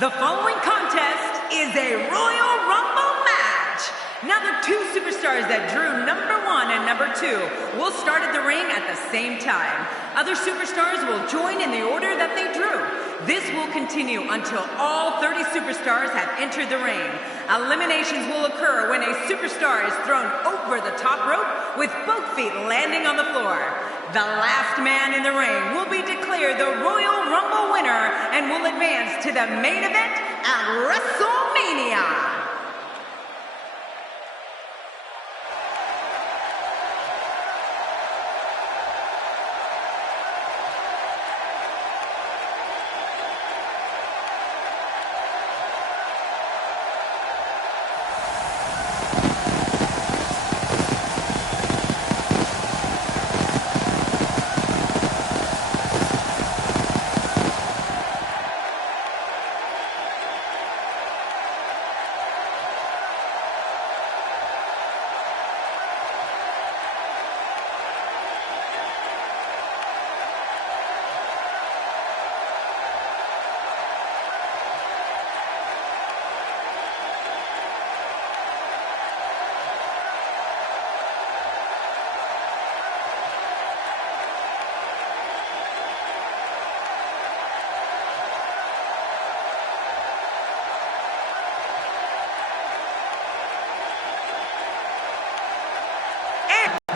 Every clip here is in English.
The following contest is a Royal Rumble match. Now the two superstars that drew number 1 and number 2 will start at the ring at the same time. Other superstars will join in the order that they drew. This will continue until all 30 superstars have entered the ring. Eliminations will occur when a superstar is thrown over the top rope with both feet landing on the floor. The last man in the ring will be declared the Royal Rumble winner and will advance to the main event at WrestleMania.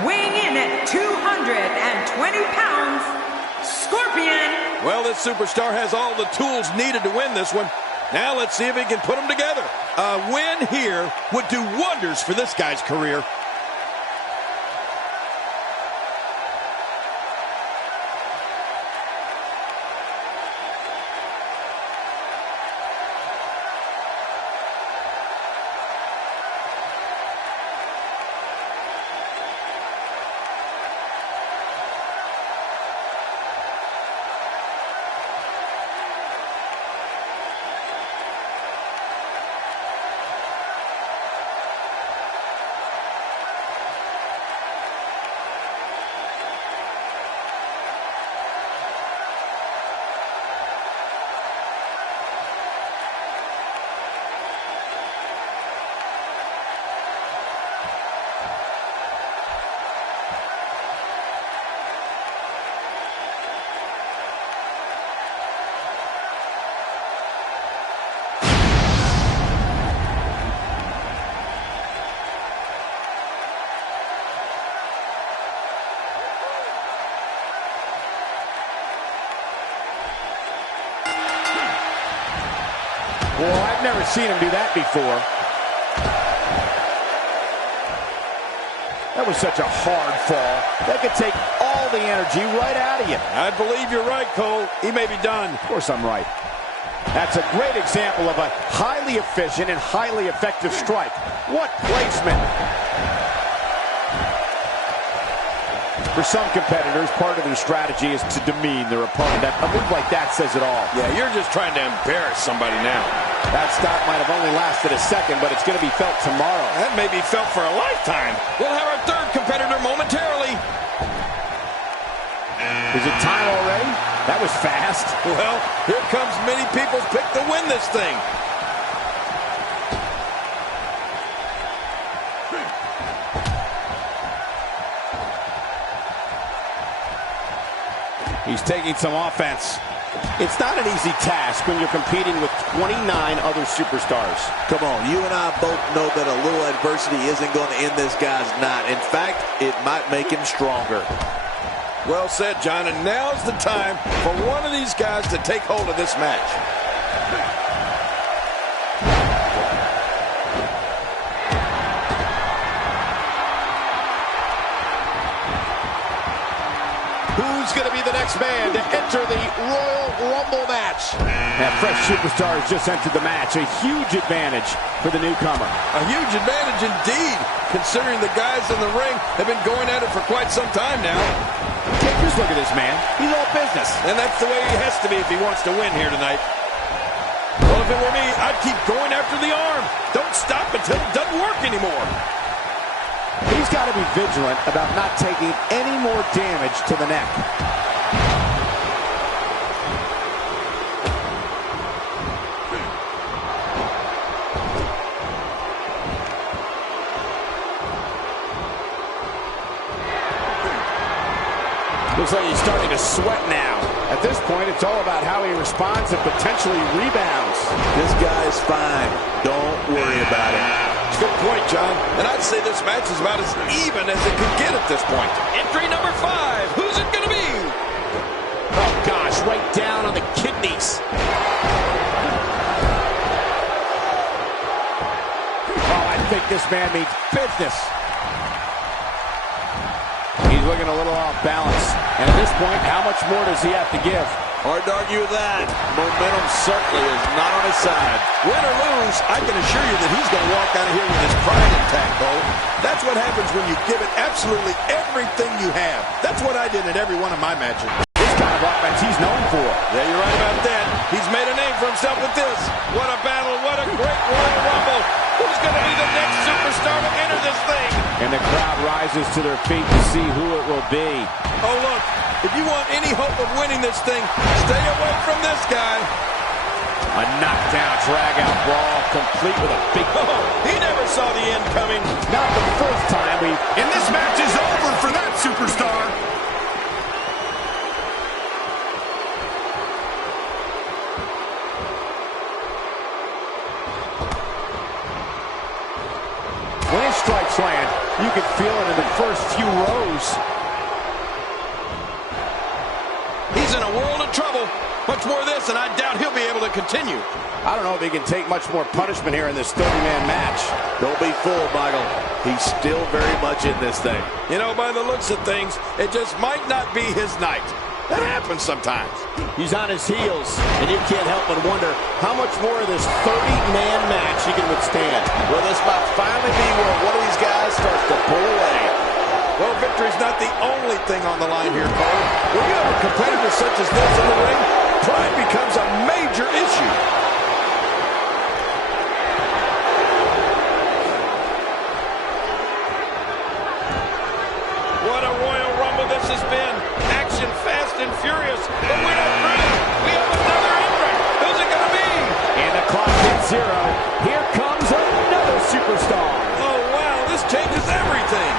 Weighing in at 220 pounds, Scorpion. Well, this superstar has all the tools needed to win this one. Now let's see if he can put them together. A win here would do wonders for this guy's career. Well, I've never seen him do that before. That was such a hard fall. That could take all the energy right out of you. I believe you're right, Cole. He may be done. Of course I'm right. That's a great example of a highly efficient and highly effective strike. What placement. For some competitors, part of their strategy is to demean their opponent. A move like that says it all. Yeah, you're just trying to embarrass somebody now. That stop might have only lasted a second, but it's going to be felt tomorrow. That may be felt for a lifetime. We'll have our third competitor momentarily. Is it time already? That was fast. Well, here comes many people's pick to win this thing. He's taking some offense. It's not an easy task when you're competing with 29 other superstars. Come on, you and I both know that a little adversity isn't going to end this guy's night. In fact, it might make him stronger. Well said, John, and now's the time for one of these guys to take hold of this match. Who's going to be the next man to enter the Royal Rumble match? That fresh superstar has just entered the match. A huge advantage for the newcomer. A huge advantage indeed, considering the guys in the ring have been going at it for quite some time now. Take just look at this man. He's all business. And that's the way he has to be if he wants to win here tonight. Well, if it were me, I'd keep going after the arm. Don't stop until it doesn't work anymore. He's got to be vigilant about not taking any more damage to the neck. Looks like he's starting to sweat now. At this point, it's all about how he responds and potentially rebounds. This guy's fine. Don't worry about it. Good point, John. And I'd say this match is about as even as it could get at this point. Entry number 5. Who's it going to be? Oh, gosh, right down on the kidneys. Oh, I think this man means business. He's looking a little off balance. And at this point, how much more does he have to give? Hard to argue with that. Momentum certainly is not on his side. Win or lose, I can assure you that he's going to walk out of here with his pride intact, Cole. That's what happens when you give it absolutely everything you have. That's what I did in every one of my matches. This kind of offense he's known for. Yeah, you're right about that. He's made a name for himself with this. What a battle. What a great Royal Rumble. Who's going to be the next superstar to enter this thing? And the crowd rises to their feet to see who it will be. Oh, look. If you want any hope of winning this thing, stay away from this guy. A knockdown, drag-out brawl, complete with a big... Oh, he never saw the end coming. Not the first time we... And this match is over for that superstar. When his strikes land, you can feel it in the first few rows. He's in a world of trouble. Much more of this, and I doubt he'll be able to continue. I don't know if he can take much more punishment here in this 30-man match. Don't be fooled, Michael. He's still very much in this thing. You know, by the looks of things, it just might not be his night. That happens sometimes. He's on his heels, and you can't help but wonder how much more of this 30-man match he can withstand. Well, this might finally be where one of these guys starts to pull away. Well, victory's not the only thing on the line here, Cole. When you have a competitor such as this in the ring, pride becomes a major issue. What a Royal Rumble this has been. Action fast and furious, but we don't breathe. We have another entrant. Who's it going to be? And the clock hits 0. Here comes another superstar. Oh, wow, this changes everything.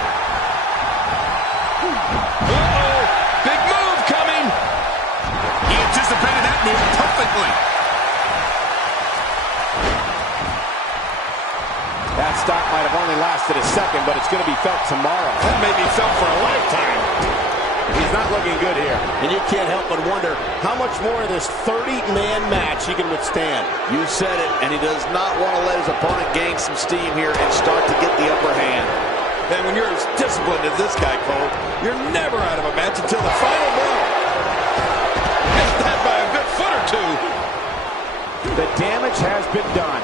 Uh-oh, big move coming. He anticipated that move perfectly. That stop might have only lasted a second, but it's going to be felt tomorrow. That may be felt for a lifetime. He's not looking good here. And you can't help but wonder how much more of this 30-man match he can withstand. You said it, and he does not want to let his opponent gain some steam here and start to get the upper hand. And when you're as disciplined as this guy, Cole, you're never out of a match until the final blow. Missed that by a good foot or two. The damage has been done.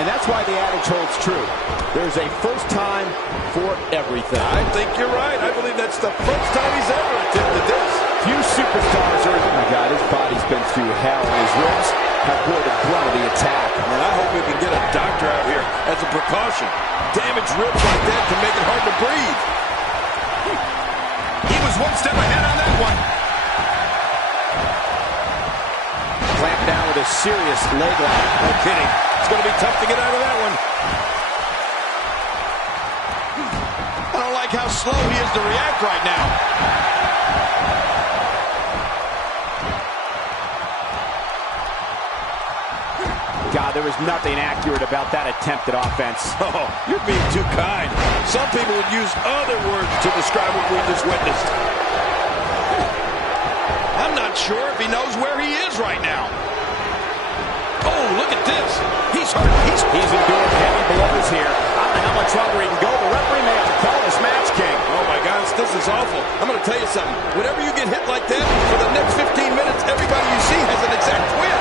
And that's why the adage holds true. There's a first time for everything. I think you're right. I believe that's the first time he's ever attempted this. Few superstars are... Oh my God, his body's been through hell, and his ribs have bore the brunt of the attack. And I hope we can get a doctor out here as a precaution. Damaged ribs like that can make it hard to breathe. He was one step ahead on that one. Clamped down with a serious leg lock. No kidding. It's going to be tough to get out of that one. I don't like how slow he is to react right now. God, there was nothing accurate about that attempted offense. Oh, you're being too kind. Some people would use other words to describe what we just witnessed. I'm not sure if he knows where he is right now. Oh, look at this. He's hurt. He's enduring heavy blows here. I don't know how much longer he can go. The referee may have to call this match, King. Oh, my gosh, this is awful. I'm going to tell you something. Whenever you get hit like that, for the next 15 minutes, everybody you see has an exact win.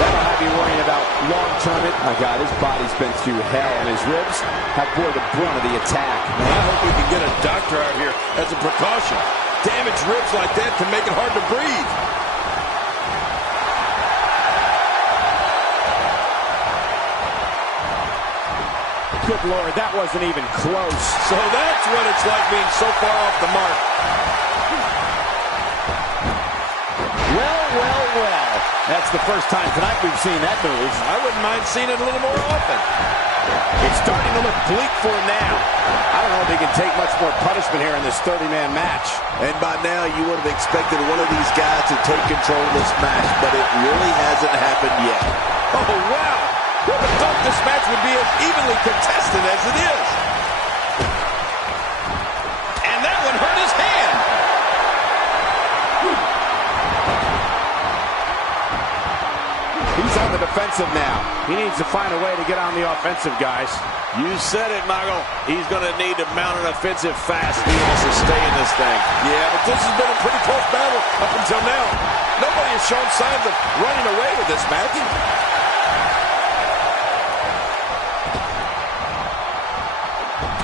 That'll have you worrying about long-term. My God, his body's been through hell, and his ribs have bore the brunt of the attack. And I hope we can get a doctor out here as a precaution. Damaged ribs like that can make it hard to breathe. Good Lord, that wasn't even close. So that's what it's like being so far off the mark. Well, well, well. That's the first time tonight we've seen that move. I wouldn't mind seeing it a little more often. It's starting to look bleak for him now. I don't know if he can take much more punishment here in this 30-man match. And by now, you would have expected one of these guys to take control of this match, but it really hasn't happened yet. Oh, wow. Who would have thought this match would be as evenly contested as it is? And that one hurt his hand. He's on the defensive now. He needs to find a way to get on the offensive, guys. You said it, Michael. He's going to need to mount an offensive fast if he wants to stay in this thing. Yeah, but this has been a pretty close battle up until now. Nobody has shown signs of running away with this match.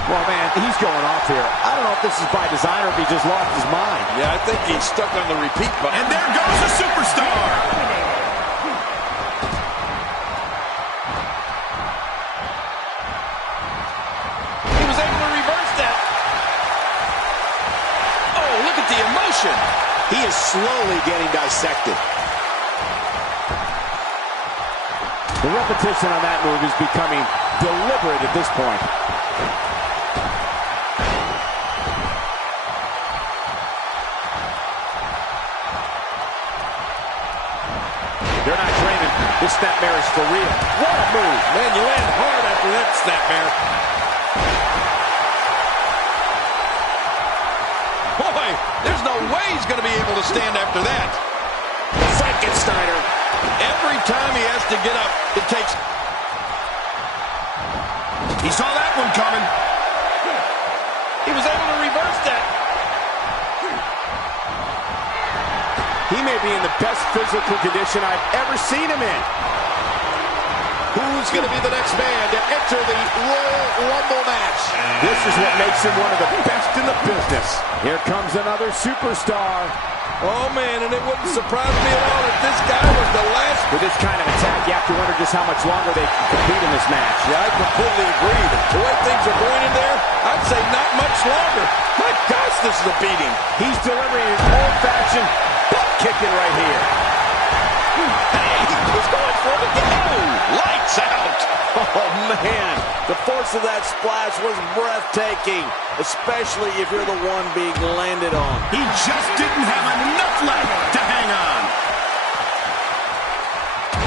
Well, man, he's going off here. I don't know if this is by design or if he just lost his mind. Yeah, I think he's stuck on the repeat button. And there goes a superstar. He is slowly getting dissected. The repetition on that move is becoming deliberate at this point. They're not dreaming. This snapmare is for real. What a move. Man, you land hard after that snapmare. Boy, there's no way he's going to be able to stand after that. Frankensteiner. Every time he has to get up, it takes... He saw that one coming. He was able to reverse that. He may be in the best physical condition I've ever seen him in. Who's going to be the next man to enter the Royal Rumble match? This is what makes him one of the best in the business. Here comes another superstar. Oh, man, and it wouldn't surprise me at all if this guy was the last. With this kind of attack, you have to wonder just how much longer they can compete in this match. Yeah, I completely agree. The way things are going in there, I'd say not much longer. My gosh, this is a beating. He's delivering an old-fashioned butt kicking right here. Hey, he's going for it again. Oh, lights out. Oh, man. The force of that splash was breathtaking, especially if you're the one being landed on. He just didn't have enough left to hang on.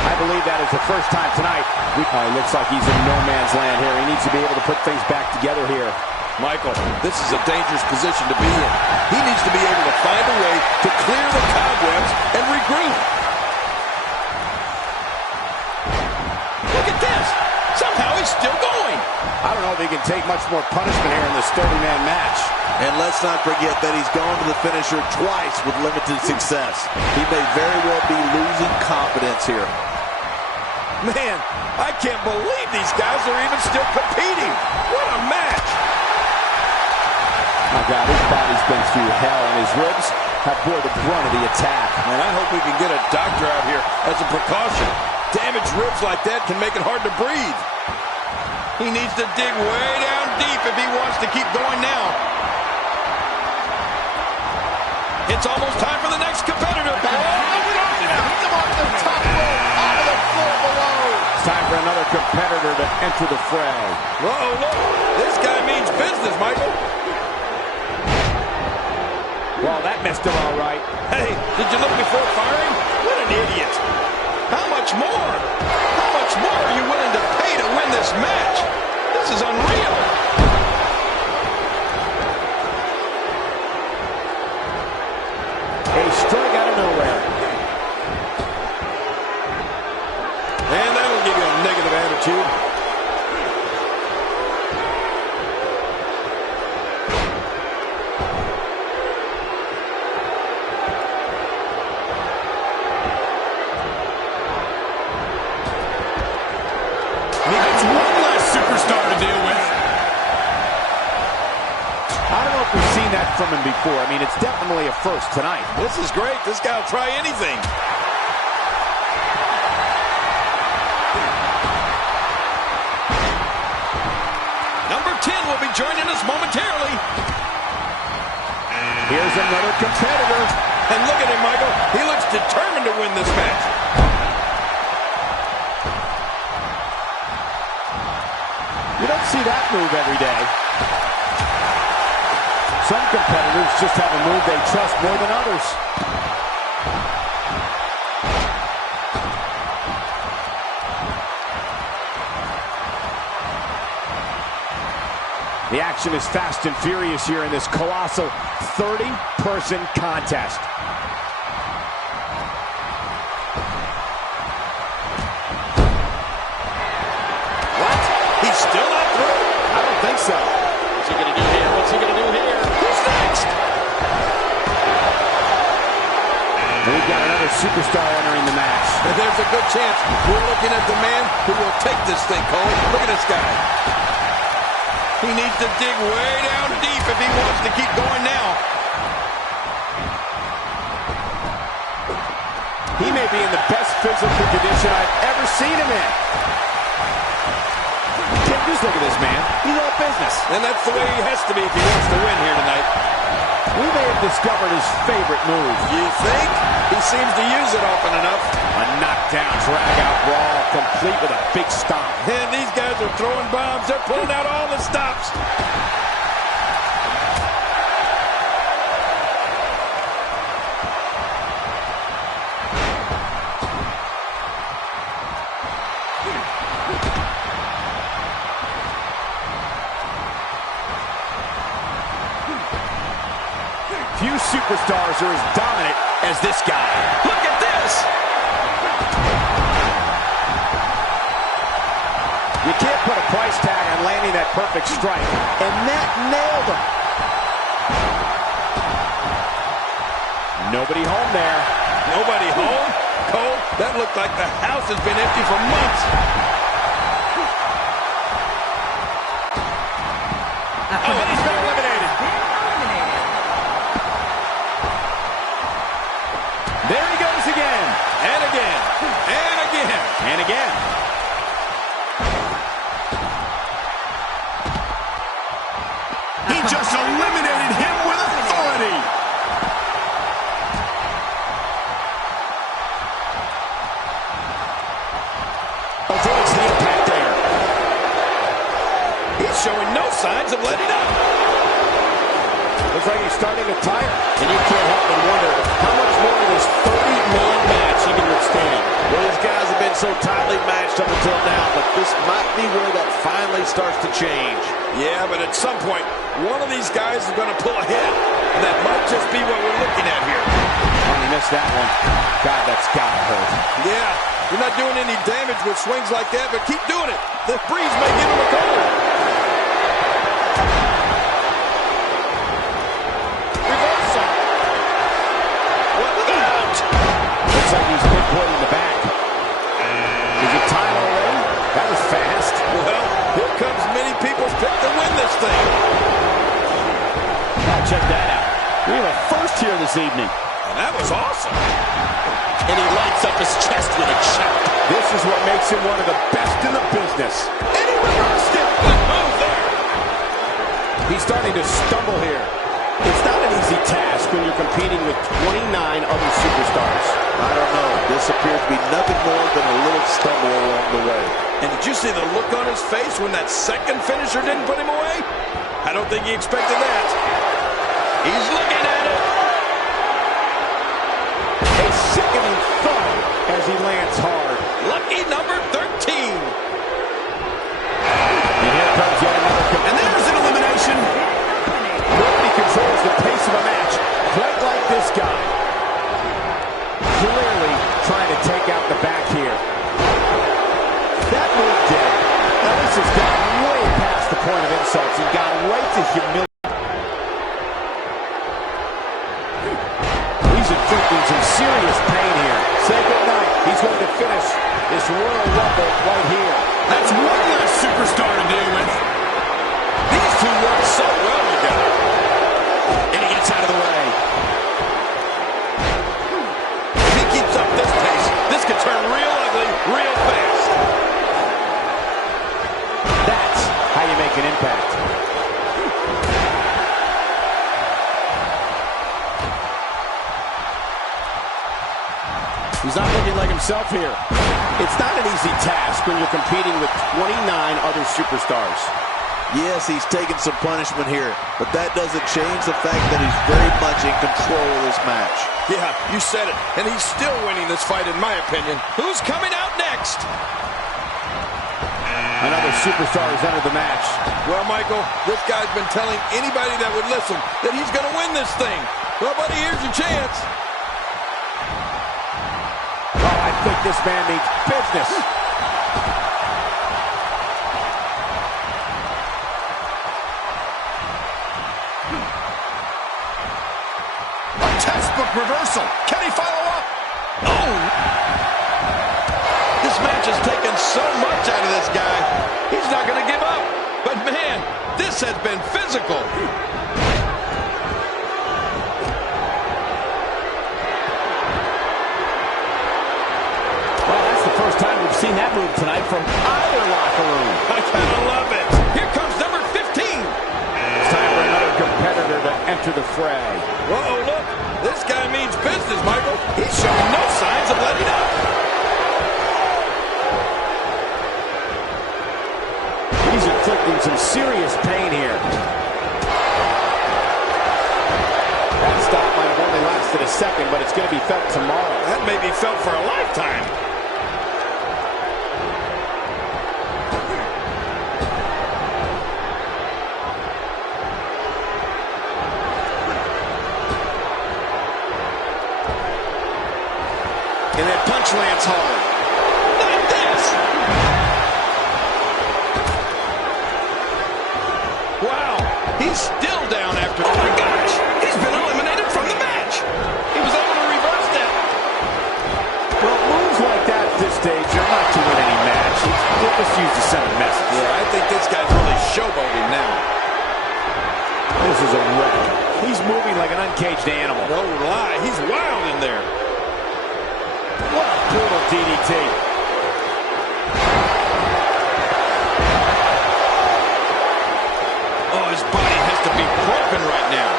I believe that is the first time tonight. It looks like he's in no man's land here. He needs to be able to put things back together here. Michael, this is a dangerous position to be in. He needs to be able to find a way to clear the cobwebs and regroup. Look at this. Somehow he's still going. I don't know if he can take much more punishment here in this 30-man match. And let's not forget that he's gone to the finisher twice with limited success. He may very well be losing confidence here. Man, I can't believe these guys are even still competing. What a match. My God, his body's been through hell, and his ribs have bore the brunt of the attack. Man, I hope we can get a doctor out here as a precaution. Damaged ribs like that can make it hard to breathe. He needs to dig way down deep if he wants to keep going now. It's almost time for the next competitor. It's time for another competitor to enter the fray. Uh-oh, look. This guy means business, Michael. Well, that missed him all right. Hey, did you look before firing? What an idiot. How much more? How much more are you willing to pay to win this match? This is unreal. A strike out of nowhere. And that'll give you a negative attitude. That's one less superstar to deal with. I don't know if we've seen that from him before. I mean, it's definitely a first tonight. This is great. This guy will try anything. Number 10 will be joining us momentarily. Here's another competitor. And look at him, Michael. He looks determined to win this match. move every day. Some competitors just have a move they trust more than others. The action is fast and furious here in this colossal 30-person contest. What? He's still not through? I don't think so. What's he going to do here? What's he going to do here? Who's next? We've got another superstar entering the match. And there's a good chance we're looking at the man who will take this thing, Cole. Look at this guy. He needs to dig way down deep if he wants to keep going now. He may be in the best physical condition I've ever seen him in. Just look at this man. He's all business. And that's the way he has to be if he wants to win here tonight. We may have discovered his favorite move. You think? He seems to use it often enough. A knockdown, drag-out brawl, complete with a big stomp. And these guys are throwing bombs. They're pulling out all the stops. Few superstars are as dominant as this guy. Look at this! You can't put a price tag on landing that perfect strike. And that nailed him. Nobody home there. Nobody home? Cole, that looked like the house has been empty for months. Oh, and he's been eliminated. There he goes again. And again. And again. And again. He just eliminated him with authority. Avoids the impact there. He's showing no signs of letting up. Looks like he's starting to tire. And you can't help but wonder how much more of this 30-man match he can withstand. Well, these guys have been so tightly matched up until now, but this might be where that finally starts to change. Yeah, but at some point, one of these guys is going to pull ahead. And that might just be what we're looking at here. Oh, he missed that one. God, that's gotta hurt. Yeah, you're not doing any damage with swings like that, but keep doing it. The breeze may give him a cold. Reversal. Look out! Looks like he's pinpointing in the back. Is it time already? That was fast. Well, here comes many people's pick to win this thing. Oh, check that out. We have a first here this evening. And that was awesome. And he lights up his chest with a chop. This is what makes him one of the best in the business. And he reversed it. Good move there. He's starting to stumble here. It's not an easy task when you're competing with 29 other superstars. I don't know. This appears to be nothing more than a little stumble along the way. And did you see the look on his face when that second finisher didn't put him away? I don't think he expected that. He's looking at it. A sickening thud as he lands hard. Lucky number 13. And here comes yet another contender. And there's an elimination. Nobody controls the pace of a match quite like this guy. Clearly trying to take out the back here. That move did. Now this has gotten way past the point of insults and gone right to humiliation. He's inflicting some serious pain here. Say goodnight. He's going to finish this Royal Rumble right here. That's one less superstar to deal with. These two work so well together. And he gets out of the way. If he keeps up this pace, this could turn real ugly real fast. That's how you make an impact. He's not looking like himself here. It's not an easy task when you're competing with 29 other superstars. Yes, he's taking some punishment here, but that doesn't change the fact that he's very much in control of this match. Yeah, you said it, and he's still winning this fight in my opinion. Who's coming out next? Another superstar has entered the match. Well, Michael, this guy's been telling anybody that would listen that he's going to win this thing. Well, buddy, here's your chance. Oh, I think this man means business. A textbook reversal. Can he follow up? Oh! This match has taken so much out of this guy. He's not going to give up. But, man, this has been physical. Well, that's the first time we've seen that move tonight from either locker room. I kind of love it. Here comes number 15. It's time for another competitor to enter the fray. Whoa, look. This guy means business, Michael. He's showing no signs of letting up. He's inflicting some serious pain here. That stop might have only lasted a second, but it's going to be felt tomorrow. That may be felt for a lifetime. And that punch lands hard. Not this. Wow, he's still down after. Oh my gosh, he's been eliminated from the match. He was able to reverse that. Well, moves like that at this stage are not to win any match. They're just used to send a message. Yeah, I think this guy's really showboating now. This is a wreck. He's moving like an uncaged animal. No lie, he's wild in there. What a brutal DDT. Oh, his body has to be broken right now.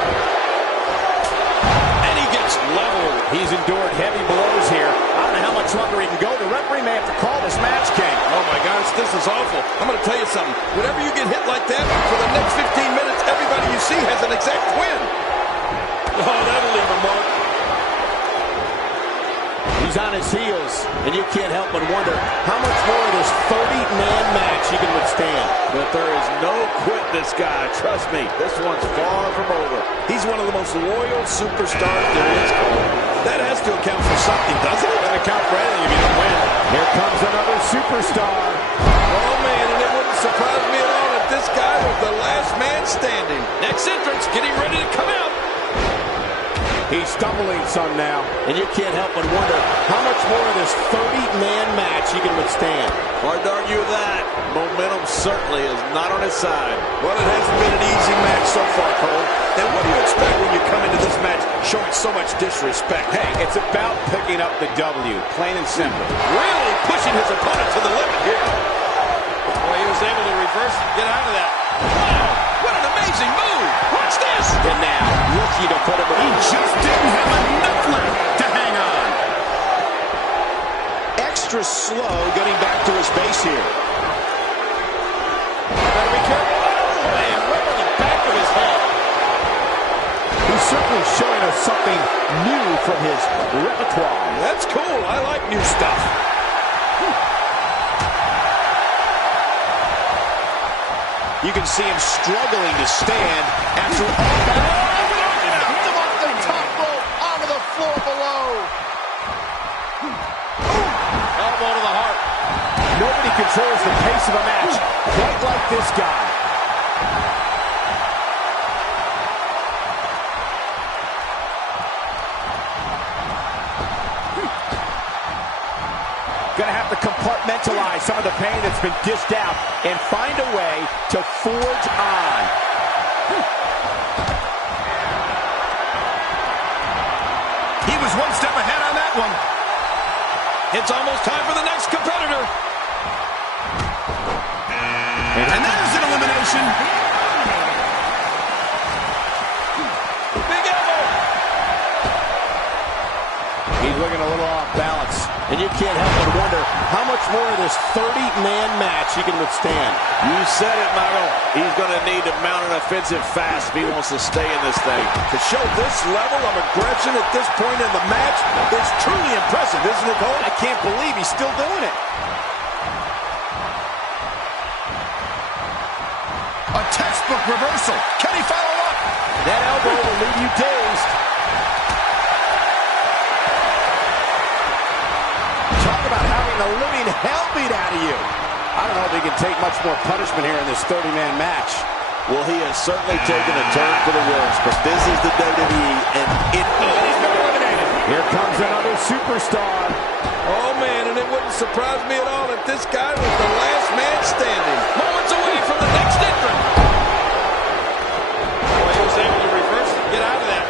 And he gets leveled. He's endured heavy blows here. I don't know how much longer he can go. The referee may have to call this match, King. Oh my gosh, this is awful. I'm going to tell you something. Whenever you get hit like that, for the next 15 minutes, everybody you see has an exact win. Oh, that'll leave a mark. He's on his heels, and you can't help but wonder how much more of this 30-man match he can withstand. But there is no quit this guy. Trust me, this one's far from over. He's one of the most loyal superstars there is, Cole. That has to account for something, doesn't it? Doesn't account for anything if you don't win. Here comes another superstar. Oh, man, and it wouldn't surprise me at all if this guy was the last man standing. Next entrance, getting ready to come out. He's stumbling some now, and you can't help but wonder how much more of this 30-man match he can withstand. Hard to argue with that. Momentum certainly is not on his side. Well, it hasn't been an easy match so far, Cole. And what do you expect when you come into this match showing so much disrespect? Hey, it's about picking up the W, plain and simple. Really pushing his opponent to the limit here. Boy, he was able to reverse and get out of that. Wow, what an amazing move. Watch this. And now, looking to put him away. He just didn't have enough left to hang on. Extra slow getting back to his base here. Better be careful. Oh, man, right on the back of his head. He's certainly showing us something new from his repertoire. That's cool. I like new stuff. You can see him struggling to stand after all that. Knocked him off the top rope onto the floor below. Elbow to the heart. Nobody controls the pace of a match quite like this guy. Gonna have to compartmentalize some of the pain that's been dished out and find a way to forge on. He was one step ahead on that one. It's almost time for the next competitor. And there's an elimination. Big elbow. He's looking a little off balance. And you can't help but wonder how much more of this 30-man match he can withstand. You said it, Michael. He's going to need to mount an offensive fast if he wants to stay in this thing. To show this level of aggression at this point in the match is truly impressive, isn't it, Cole? I can't believe he's still doing it. A textbook reversal. Can he follow up? That elbow will leave you dazed. Talk about having the living hell beat out of you. I don't know if he can take much more punishment here in this 30-man match. Well, he has certainly taken a turn for the worse, but this is the WWE, and he's been eliminated. Here comes another superstar. Oh, man, and it wouldn't surprise me at all if this guy was the last man standing. Moments away from the next entrant. Boy, he was able to reverse and get out of that.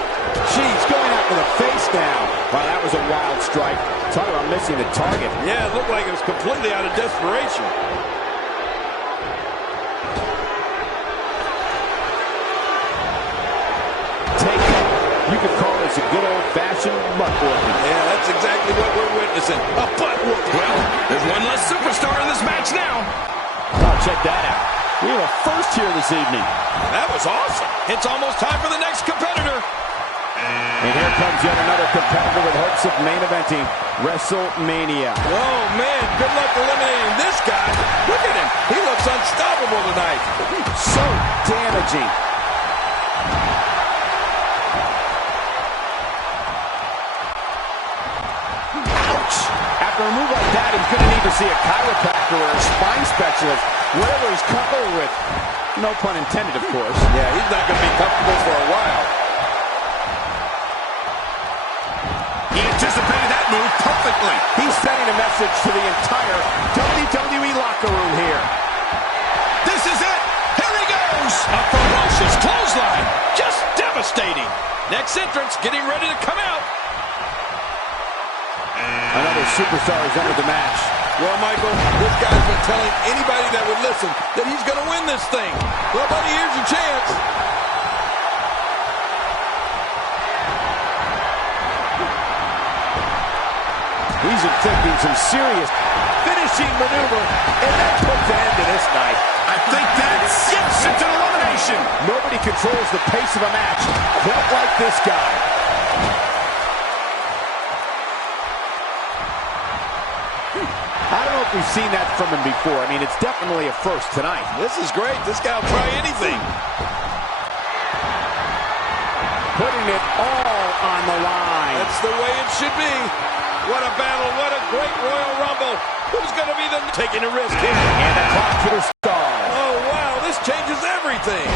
She's going out for the face now. Wow, that was a wild strike. Talk about missing the target. Yeah, it looked like it was completely out of desperation. You could call this a good old-fashioned butt whooping. Yeah, that's exactly what we're witnessing. A butt whooping. Well, there's one less superstar in this match now. Oh, check that out. We have a first here this evening. That was awesome. It's almost time for the next competitor. And here comes yet another competitor with hopes of main eventing WrestleMania. Oh, man, good luck eliminating this guy. Look at him. He looks unstoppable tonight. So damaging. After a move like that, he's going to need to see a chiropractor or a spine specialist, whatever he's comfortable with. No pun intended, of course. Yeah, he's not going to be comfortable for a while. He anticipated that move perfectly. He's sending a message to the entire WWE locker room here. This is it. Here he goes. A ferocious clothesline. Just devastating. Next entrance getting ready to come out. Another superstar has entered the match. Well, Michael, this guy's been telling anybody that would listen that he's going to win this thing. Well, buddy, here's your chance. He's inflicting some serious finishing maneuver, and that puts an end to this night. I think that's instant elimination. Nobody controls the pace of a match quite like this guy. I don't know if we've seen that from him before. I mean, it's definitely a first tonight. This is great. This guy will try anything. Putting it all on the line. That's the way it should be. What a battle. What a great Royal Rumble. Who's going to be the... Taking a risk here. And the clock to the star. Oh, wow. This changes everything.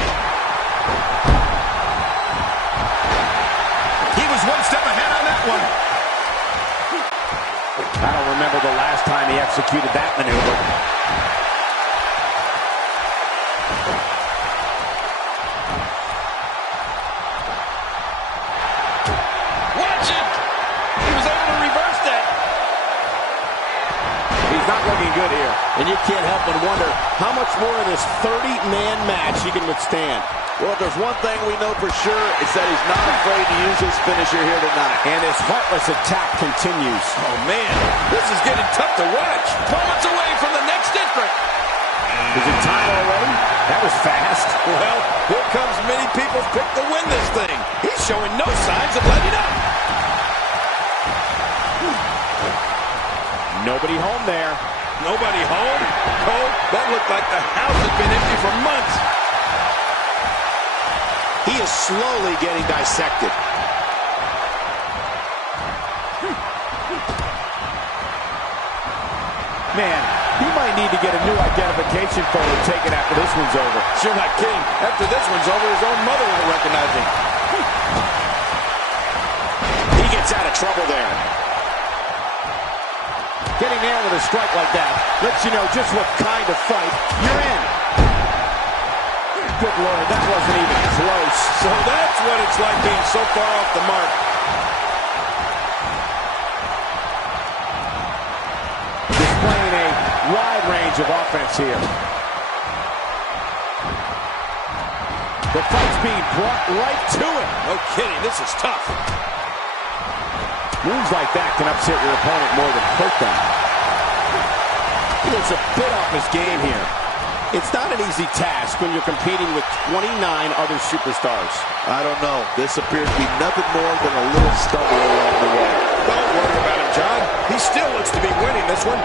He was one step ahead on that one. I don't remember the last time he executed that maneuver. Watch it! He was able to reverse that. He's not looking good here. And you can't help but wonder how much more of this 30-man match he can withstand. Well, if there's one thing we know for sure, it's that he's not afraid to use his finisher here tonight. And his heartless attack continues. Oh, man. This is getting tough to watch. Moments away from the next entrant. Is it time already? That was fast. Well, here comes many people's pick to win this thing. He's showing no signs of letting up. Nobody home there. Nobody home? Cole, that looked like the house had been empty for months. He is slowly getting dissected. Man, he might need to get a new identification photo taken after this one's over. You're not kidding. After this one's over, his own mother will recognize him. He gets out of trouble there. Getting nailed with a strike like that lets you know just what kind of fight you're in. Good Lord, that wasn't even close. So that's what it's like being so far off the mark. Displaying a wide range of offense here. The fight's being brought right to it. No kidding, this is tough. Moves like that can upset your opponent more than hurt them. He looks a bit off his game here. It's not an easy task when you're competing with 29 other superstars. I don't know. This appears to be nothing more than a little stumble along the way. Don't worry about him, John. He still looks to be winning this one.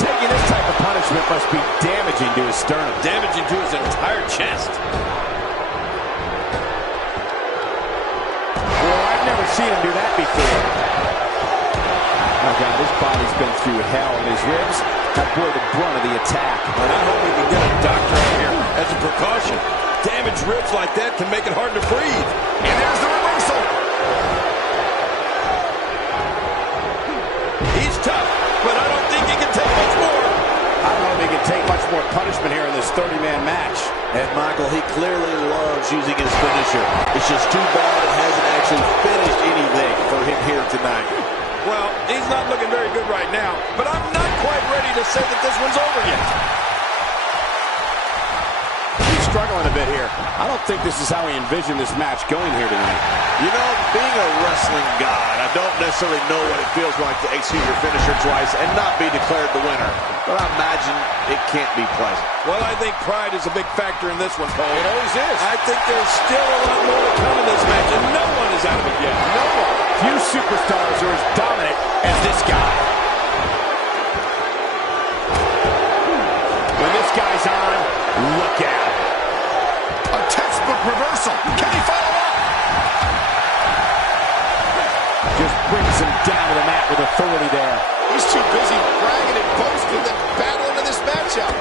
Taking this type of punishment must be damaging to his sternum. Damaging to his entire chest. Well, I've never seen him do that before. Oh, God, his body's been through hell, and his ribs have bore the brunt of the attack. And I hope we can get a doctor out here as a precaution. Damaged ribs like that can make it hard to breathe. And there's the reversal. He's tough, but I don't think he can take much more. I don't know if he can take much more punishment here in this 30-man match. And Michael, he clearly loves using his finisher. It's just too bad it hasn't actually finished anything for him here tonight. Well, he's not looking very good right now, but I'm not quite ready to say that this one's over yet. He's struggling a bit here. I don't think this is how he envisioned this match going here tonight. You know, being a wrestling god, I don't necessarily know what it feels like to execute your finisher twice and not be declared the winner. But I imagine it can't be pleasant. Well, I think pride is a big factor in this one, Cole. It always is. I think there's still a lot more to come in this match, and no one is out of it yet. No one. Few superstars are as dominant as this guy. When this guy's on, look out. A textbook reversal. Can he follow up? Just brings him down to the mat with authority there. He's too busy bragging and boasting than battling in this matchup.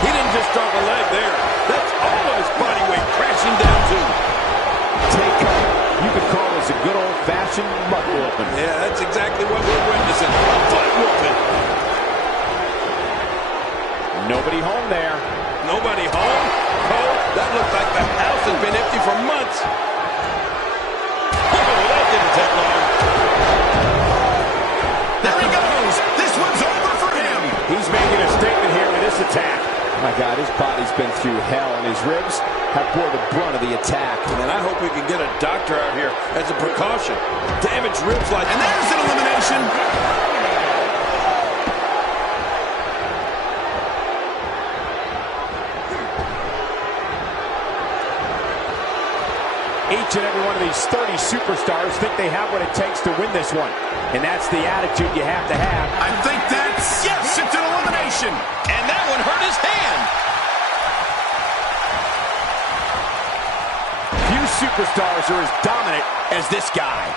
He didn't just drop a leg there. That's all of his body weight crashing down to. Take cover. You could call this a good old-fashioned butt whooping. Yeah, that's exactly what we're witnessing. A butt whooping. Nobody home there. Nobody home? Cole, that looked like the house has been empty for months. Oh, that didn't take long. There he goes. This one's over for him. He's making a statement here with this attack. My God, his body's been through hell, and his ribs have bore the brunt of the attack. And I hope we can get a doctor out here as a precaution. Damaged ribs like... And there's an elimination. Each and every one of these 30 superstars think they have what it takes to win this one. And that's the attitude you have to have. I think that's... Yes, it's an elimination. And that one hurt his hand. Few superstars are as dominant as this guy.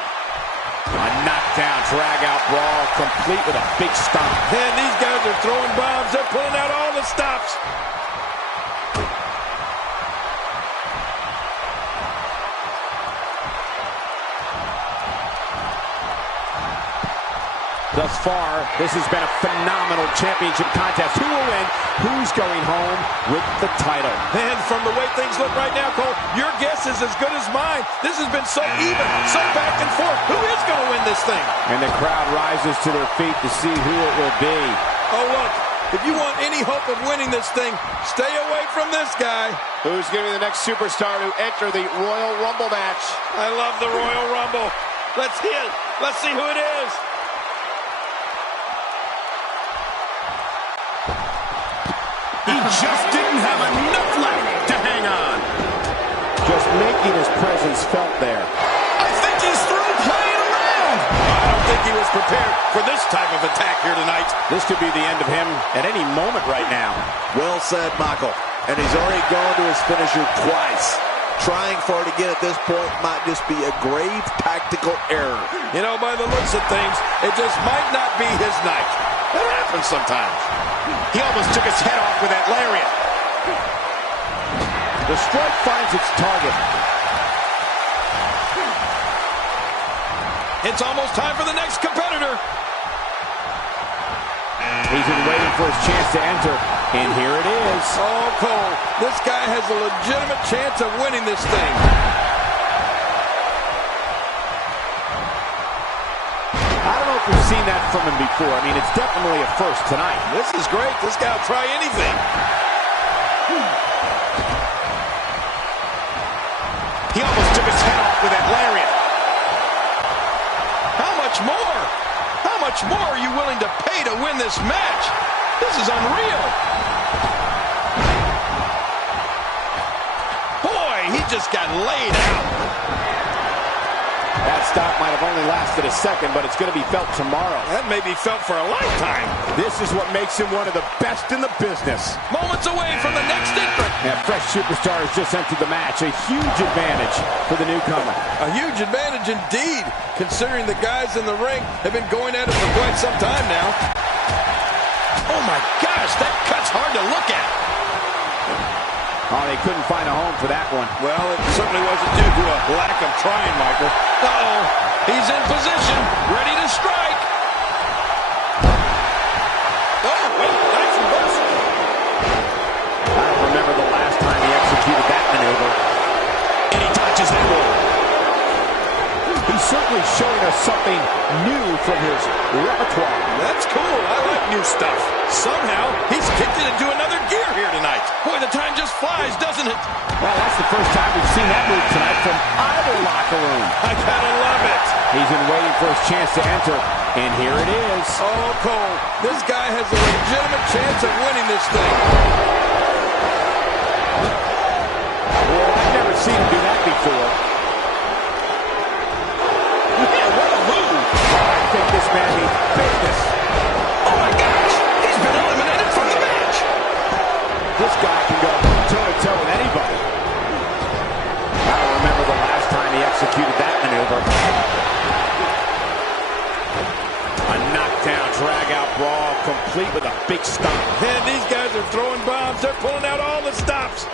A knockdown, drag-out brawl, complete with a big stomp. Man, these guys are throwing bombs. They're pulling out all the stops. Thus far, this has been a phenomenal championship contest. Who will win? Who's going home with the title? And from the way things look right now, Cole, your guess is as good as mine. This has been so even, so back and forth. Who is going to win this thing? And the crowd rises to their feet to see who it will be. Oh, look, if you want any hope of winning this thing, stay away from this guy. Who's going to be the next superstar to enter the Royal Rumble match? I love the Royal Rumble. Let's see it. Let's see who it is. He just didn't have enough left to hang on. Just making his presence felt there. I think he's through playing around. I don't think he was prepared for this type of attack here tonight. This could be the end of him at any moment right now. Well said, Michael. And he's already gone to his finisher twice. Trying for it again at this point might just be a grave tactical error. You know, by the looks of things, it just might not be his night. That happens sometimes. He almost took his head off with that lariat. The strike finds its target. It's almost time for the next competitor. He's been waiting for his chance to enter, and here it is. Oh, Cole, this guy has a legitimate chance of winning this thing. I don't know if we've seen that from him before. I mean, it's definitely a first tonight. This is great. This guy will try anything. He almost took his head off with that much more are you willing to pay to win this match? This is unreal. Boy, he just got laid out. That stop might have only lasted a second, but it's going to be felt tomorrow. That may be felt for a lifetime. This is what makes him one of the best in the business. Moments away from the next entrant. Yeah, fresh superstar has just entered the match. A huge advantage for the newcomer. A huge advantage indeed, considering the guys in the ring have been going at it for quite some time now. Oh my gosh, that cut's hard to look at. Oh, they couldn't find a home for that one. Well, it certainly wasn't due to a lack of trying, Michael. Uh-oh, he's in position, ready to strike. Oh, wait, nice reversal. I don't remember the last time he executed that maneuver. And he touches that one. He's certainly showing us something new from his repertoire. That's cool. I like new stuff. Somehow, he's kicked it into another gear here tonight. Boy, the time just flies, doesn't it? Well, that's the first time we've seen that move tonight from either locker room. I gotta love it. He's been waiting for his chance to enter, and here it is. Oh, Cole, this guy has a legitimate chance of winning this thing. Well, I've never seen him do that before. Yeah, what a move. I think this man needs business. Oh, my gosh. He's been eliminated from the match. This guy can go toe-to-toe with anybody. I don't remember the last time he executed that maneuver. A knockdown, drag-out brawl, complete with a big stomp. And these guys are throwing bombs. They're pulling out all the stops.